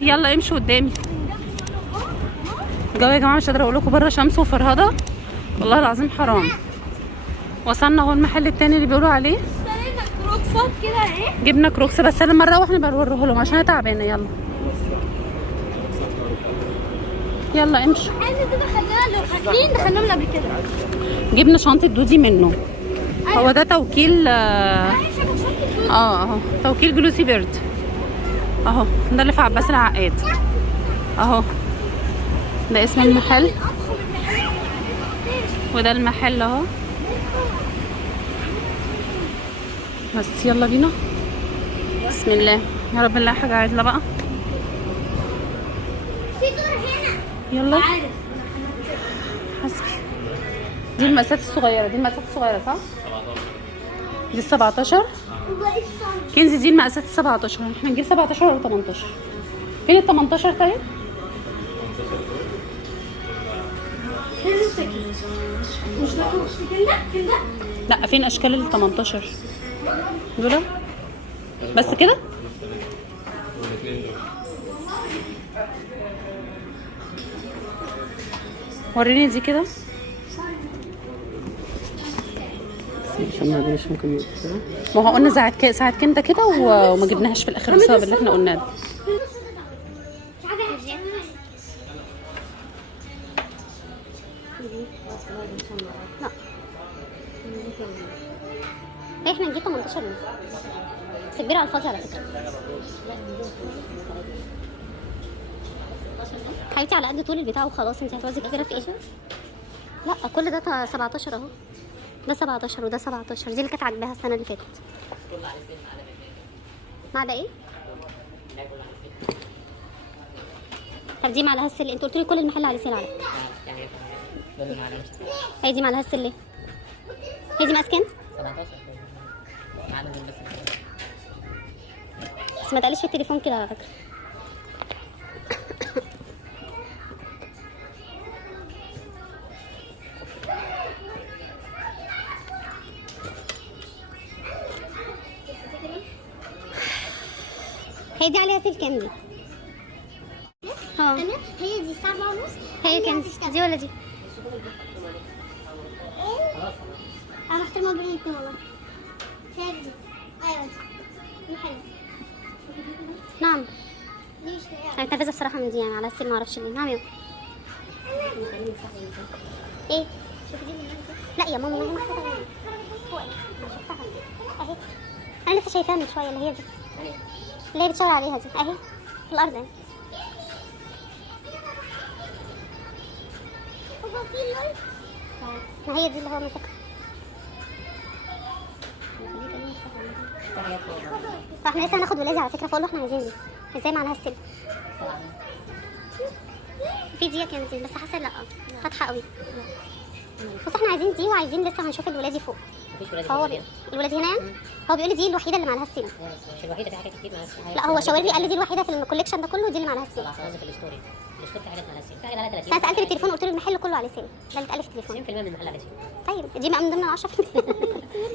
يلا امشوا قدامي. الجو يا جماعه مش قادره اقول لكم، بره شمس وفرهده والله العظيم حرام. وصلنا اهو المحل التاني اللي بيقولوا عليه. اشترينا كروكسات كده اهي. جبنا كروكس بس لما نروح نبقى نوريه لهم عشان انا تعبانه. يلا يلا امشوا. احنا كده خلينا فاكرين دخلناهم قبل كده. جبنا شنطه دودي منه. هو ده توكيل اهو توكيل جلوسي بيرد اهو. ده اللي في عباس العقاد اهو. ده اسم المحل وده المحل اهو. بس يلا بينا. بسم الله يا رب نلاقي حاجه عادله بقى. في دور هنا. يلا عارف. حسبي. دي المقاسات الصغيره، دي المقاسات الصغيره صح؟ دي 17. كنزي دي المقاسات 17. احنا نجيب 17 ولا 18؟ فين ال 18 طيب؟ مش ده كروكس كده؟ لا فين اشكال ال 18 دول؟ بس كده؟ وريني دي كده. عشان ما مش ممكن كده. ما هو قلنا ساعة كندا كده وما جبناهاش في الاخر بسبب اللي احنا قلناه ده. لا احنا نجيب 18 منه. بس كبير على الفاضي على فكره. حياتي على قد طول البتاع وخلاص. انت هتوزي كبيره في ايه؟ لا كل ده 17 اهو. ده 17 وده 17. دي اللي كانت عاجباها السنه اللي فاتت. مع ده ايه؟ طب دي معلها السل. انت قلت لي كل المحل عليه سل على فكره. هي دي معلها السل ليه؟ هي دي مقاس كام؟ 17. بس ما تقليش في التليفون كده على فكره. هي دي عليها سيل كام دي؟ تمام. هي دي 7:30. هي كام دي ولا دي؟ انا محترمه بين الاثنين والله. هي دي. ايوه دي حلوه. نعم. دي مش لاقيها. انا متنرفزه بصراحه من دي يعني على السيل، ما اعرفش ليه. نعم يا ايه؟ شوفي دي اللي لا يا ماما، ما اهي. انا لسه شايفاها من شويه اللي هي دي، اللي هي بتشاور عليها دي اهي في الارض اهي. هو في لون. ما هي دي اللي هو ماسكها. فاحنا لسه هناخد ولادي على فكره، فاقول له احنا عايزين دي ازاي معلها السل. في دي كنزي بس حاسه لا فاتحه قوي. بس احنا عايزين دي وعايزين لسه هنشوف الولادي فوق. فهو الولادي هنا يعني. هو بيقول لي دي الوحيده اللي معلها السل. مش الوحيده، في حاجات كتير مالهاش. لا هو شاور لي قال لي دي الوحيده في الكوليكشن ده كله، دي اللي معلها السل. قصدي في الستوري. الستوري في حاجات مالهاش. في حاجات عليها 30. بس انا سالت بالتليفون قلت له المحل كله عليه سل، ده اللي اتقال في التليفون. 90% من المحل عليه. طيب دي بقى من ضمن ال 10%.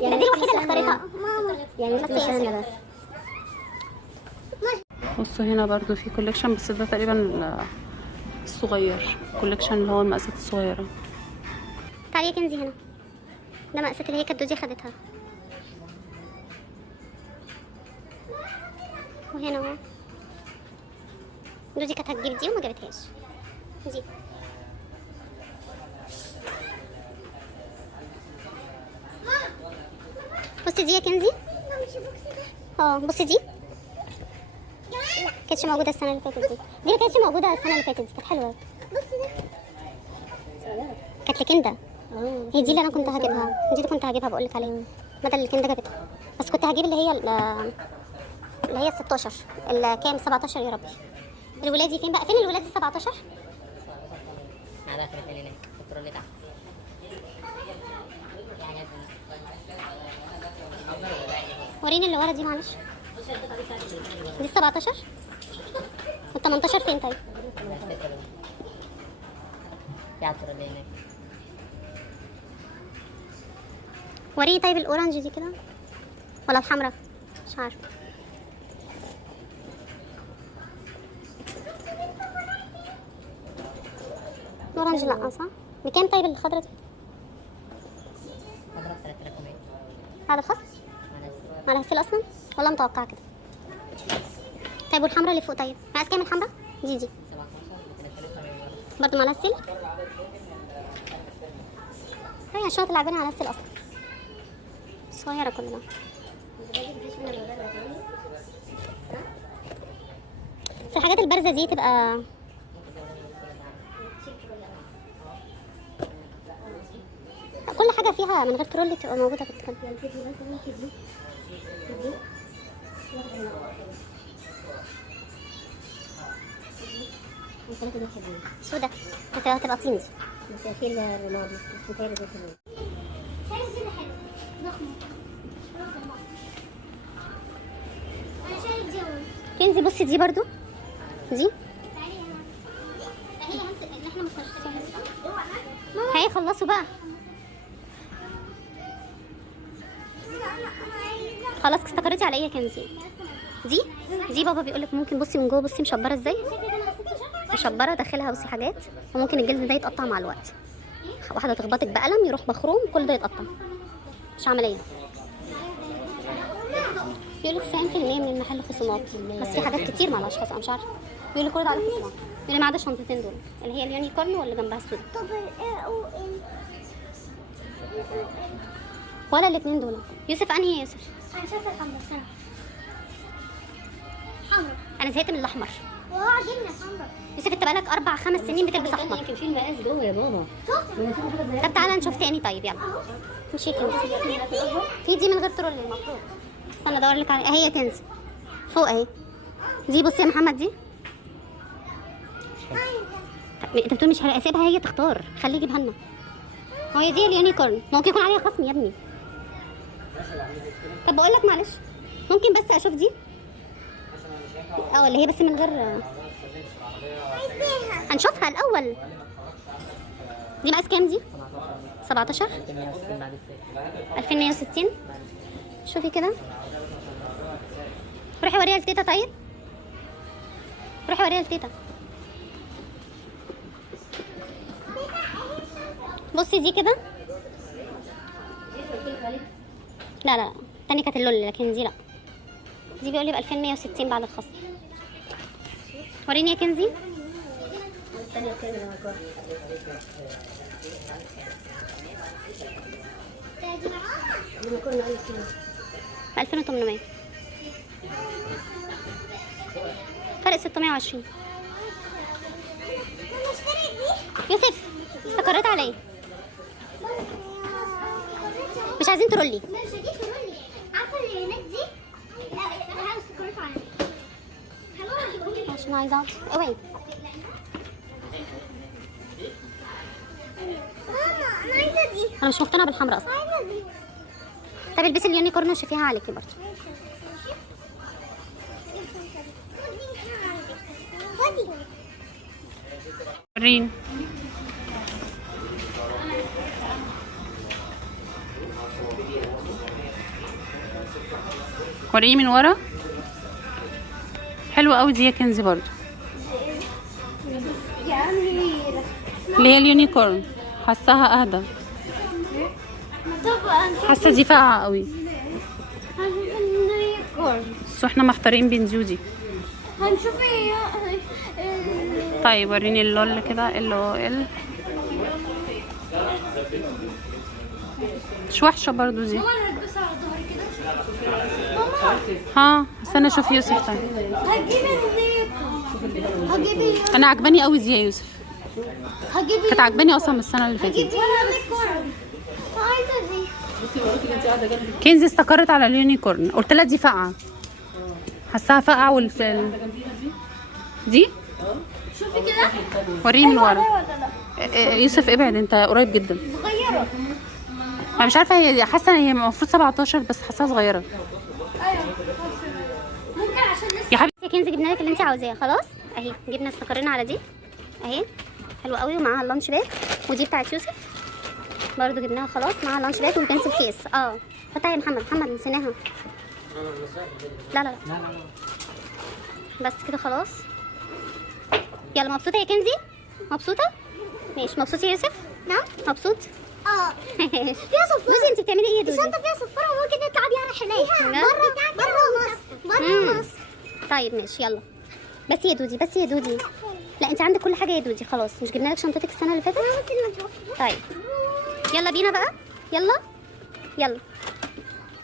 يعني دي الوحيده اللي اختارتها. يعني بس هي بس. بصوا هنا برضو في كوليكشن بس ده تقريبا الصغير. كوليكشن اللي هو المقاسات الصغيره. تعالي يا كنزي هنا. ده مقاسات اللي هي كانت دودي خدتها. وهنا اهو دودي كانت هتجيب دي وما جابتهاش دي. بصي دي يا كنزي. بصي دي كانتش موجوده السنه اللي فاتت. دي ما كانتش موجوده السنه اللي فاتت. دي كانت حلوه. كانت لكندا. هي دي اللي انا كنت هجيبها. دي اللي كنت هجيبها بقول لك عليها بدل اللي كندا جابتها. بس كنت هجيب اللي هي 16 كام 17 يا ربي. الولادي فين بقى؟ فين الولادي 17؟ مع ده في الاثنين هناك الدكتور اللي تحت. وريني اللي ورا دي معلش. دي 17 وال 18 فين طيب؟ في عطر اللي هناك. وريني طيب الاورنج دي كده ولا الحمراء؟ مش عارفه. الاورنج لا صح. بكام طيب الخضرا دي؟ خضرا 3100 على الخصم؟ على السيل اصلا؟ والله متوقعه كده. طيب والحمرا اللي فوق طيب مقاس كام الحمرا؟ دي 17 برضه على السيل؟ هي عشان تلعبينها على السيل اصلا صغيره كلها. بس الحاجات البارزه دي تبقى كل حاجه فيها من غير ترولي تبقى موجوده في الترولي. سودا هتبقى طين دي. في الرمادي بس متهيألي زي كده. شايف دي حلوة ضخمة. أنا شايف دي أول. كنزي بصي دي برضو دي تعالي هنا. هي همسك إن إحنا مخششين. هي خلصوا بقى خلاص. استقريتي على ايه يا كنزي؟ دي بابا بيقولك ممكن بصي من جوه، بصي مشبره ازاي، مشبره داخلها بصي حاجات، وممكن الجلد ده يتقطع مع الوقت. واحده تخبطك بقلم يروح مخروم كل ده يتقطع، مش عمليه. بيقولك 90% من المحل خصومات، بس في حاجات كتير ما لهاش خصم مش عارفه. بيقولك كل ده عليه خصومات. بيقولي ما عدا الشنطتين دول اللي هي اليونيكورن واللي جنبها السود، طب ولا الاثنين دول. يوسف انهي يا يوسف؟ أنا شايفة الحمرا الصراحة. حمرا. انا زهقت من الاحمر. عاجبني الحمرا. يوسف انت بقالك 4-5 سنين بتلبس احمر. يمكن في المقاس جوه يا بابا. طب تعالى نشوف تاني. طيب يلا مشي كنزي. في دي من غير ترولي المفروض. استنى ادور لك عليها. اهي تنزل فوق اهي. دي بصي يا محمد دي. طب انت بتقول مش هسيبها هي تختار، خليه يجيبها لنا. هو هي دي اليونيكورن، ممكن يكون عليها خصم يا ابني. طب بقول لك معلش ممكن بس اشوف دي اللي هي بس من غير. هنشوفها الاول. دي مقاس كام دي؟ 17 2160. شوفي كده، روحي وريها لتيتا. طيب روحي وريها لتيتا. بصي دي كده. لا التانية كانت اللول، لكن دي لا. دي بيقول لي ب 2160 بعد الخصم. وريني يا كنزي. ب 2800 فرق 620. يوسف استقريت على ايه؟ مش عايزين ترولي. مش هجيب تقولي. عارفة اللي هناك دي؟ لا أنا عاوز تكرف عنها. حلوة. عشان عايزة اوعي. أنا عايزة دي. انا مش مقتنعة بالحمراء اصلا. عايزة دي. طب البسي اليونيكورن وشوفيها عليكي برضه. خدي. وريني. وريني من ورا. حلوة قوي دي يا كنزي برضو، اللي هي اليونيكورن. حاساها اهدى، حاسه دي فاقعه قوي. بس احنا محتارين بين دي ودي. هنشوف طيب وريني اللول كده. ال مش وحشه برضو دي. هلبسها على ظهري كده. ها استنى اشوف يوسف. طيب هجيب انا عجباني قوي دي يا يوسف، هجيب كانت عجباني اصلا من السنه اللي فاتت. عايزة دي. كنزي استقرت على اليونيكورن، قلت لها دي فاقعه، حاساها فاقعه. دي شوفي كده. وريني من ورا. ولا لا؟ يوسف ابعد، انت قريب جدا. صغيرة. انا مش عارفه، هي حاسه هي المفروض 17 بس حاساها صغيره. ايوه ممكن عشان لسه. يا حبيبتي يا كنزي جبنا لك اللي انت عاوزاه خلاص اهي. جبنا استقرينا على دي اهي، حلوه قوي ومعاها اللانش باك. ودي بتاعت يوسف برضو جبناها خلاص، معاها اللانش باك والبنسل كيس. حطها يا محمد نسيناها. لا بس كده خلاص. يلا مبسوطه يا كنزي؟ مبسوطه؟ ماشي، مبسوط يا يوسف؟ نعم. مبسوط؟ اه. فيها صفارة. دوزي انت بتعملي ايه يا دوزي؟ الشنطة فيها صفارة وممكن نطلع بيها رحلات. بره مصر. بره مصر. طيب ماشي يلا. بس يا دودي، بس يا دودي. لا انت عندك كل حاجه يا دودي، خلاص مش جبنا لك شنطتك السنه اللي فاتت. طيب يلا بينا بقى، يلا يلا.